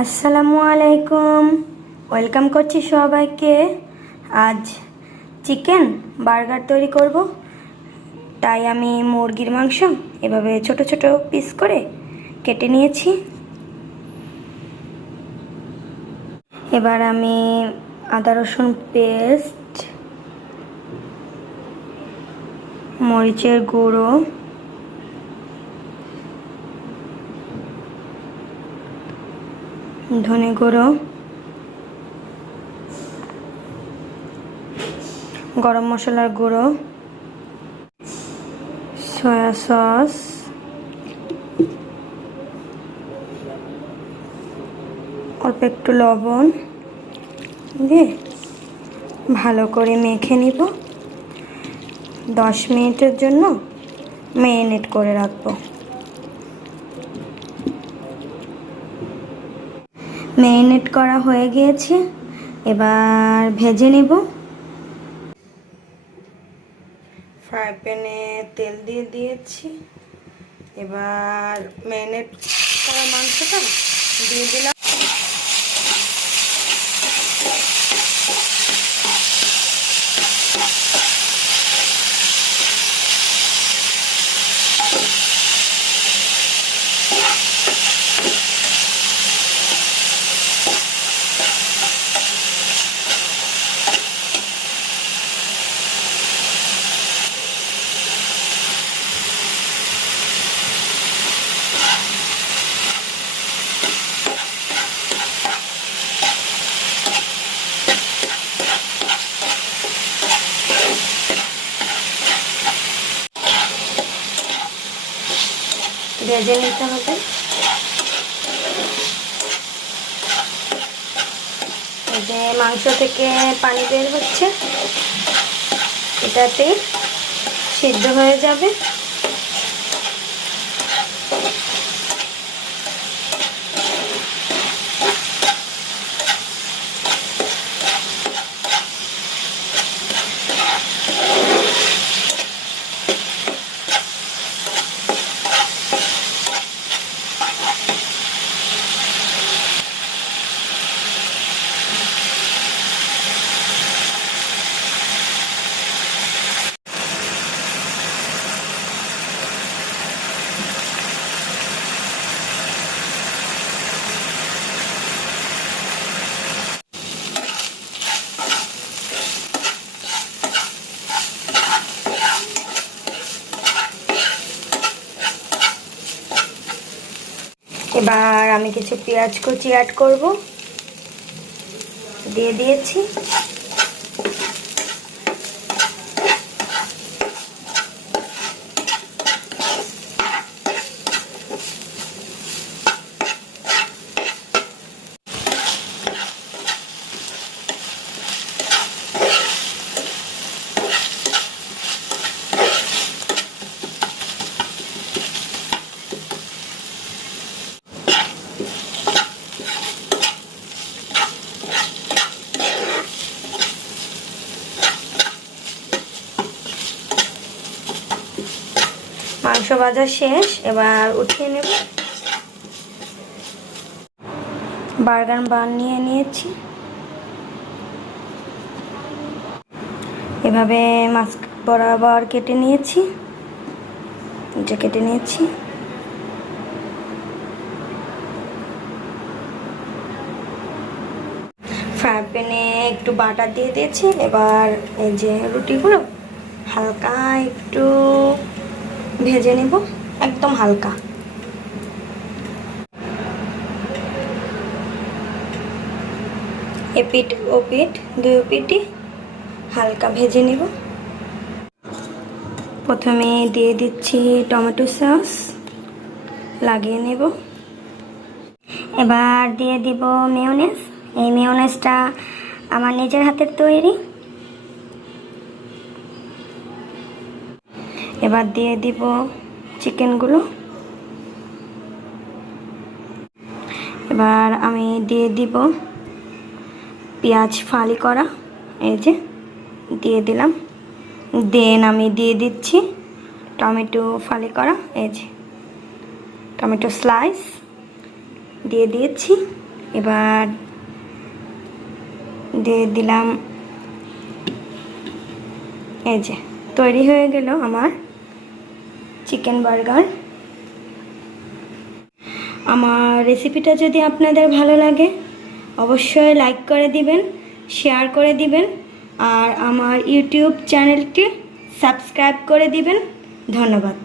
আসসালামু আলাইকুম, ওয়েলকাম করছি সবাইকে। আজ চিকেন বার্গার তৈরি করব, তাই আমি মুরগির মাংস এভাবে ছোট ছোট পিস করে কেটে নিয়েছি। এবার আমি আদা রসুন পেস্ট, মরিচের গুঁড়ো, ধনে গুঁড়ো, গরম মশলার গুঁড়ো, সয়া সস, অল্প একটু লবণ দিয়ে ভালো করে মেখে নিব। 10 মিনিটের জন্য ম্যারিনেট করে রাখবো। ম্যারিনেট করা হয়ে গিয়েছে, এবার ভেজে নেব। ফ্রাই প্যানে তেল দিয়ে দিয়েছি, এবার ম্যারিনেট করা মাংসটা দিয়ে দিলাম। ভেজে নিতে হবে। এই যে মাংস থেকে পানি বের হচ্ছে, এটাতে সিদ্ধ হয়ে যাবে। এবার আমি কিছু পেঁয়াজ কুচি অ্যাড করব, দিয়ে দিয়েছি। মাংস ভাজা শেষ, এবার উঠিয়ে নেব। বার্গার বান নিয়ে নিয়েছি, এভাবে মাছ বরাবর কেটে নিয়েছি, এটা কেটে নিয়েছি। ফ্রাই প্যানে একটু বাটার দিয়ে দিয়েছি। এবার এই যে রুটিগুলো হালকা একটু ভেজে নেব, একদম হালকা। এপিঠ ওপিঠ দুই পিঠই হালকা ভেজে নেব। প্রথমে দিয়ে দিচ্ছি টমেটো সস, লাগিয়ে নেব। এবার দিয়ে দিব মেয়োনেজ। এই মেয়োনেজটা আমার নিজের হাতের তৈরি। এবার দিয়ে দিব চিকেনগুলো। এবার আমি দিয়ে দিব পেঁয়াজ ফালি করা, এই যে দিয়ে দিলাম। দেন আমি দিয়ে দিচ্ছি টমেটো ফালি করা, এই যে টমেটো স্লাইস দিয়ে দিয়েছি। এবার দিয়ে দিলাম, এই যে তৈরি হয়ে গেল আমার চিকেন বার্গার। আমার রেসিপিটা যদি আপনাদের ভালো লাগে অবশ্যই লাইক করে দিবেন, শেয়ার করে দিবেন, আর আমার ইউটিউব চ্যানেলটি সাবস্ক্রাইব করে দিবেন। ধন্যবাদ।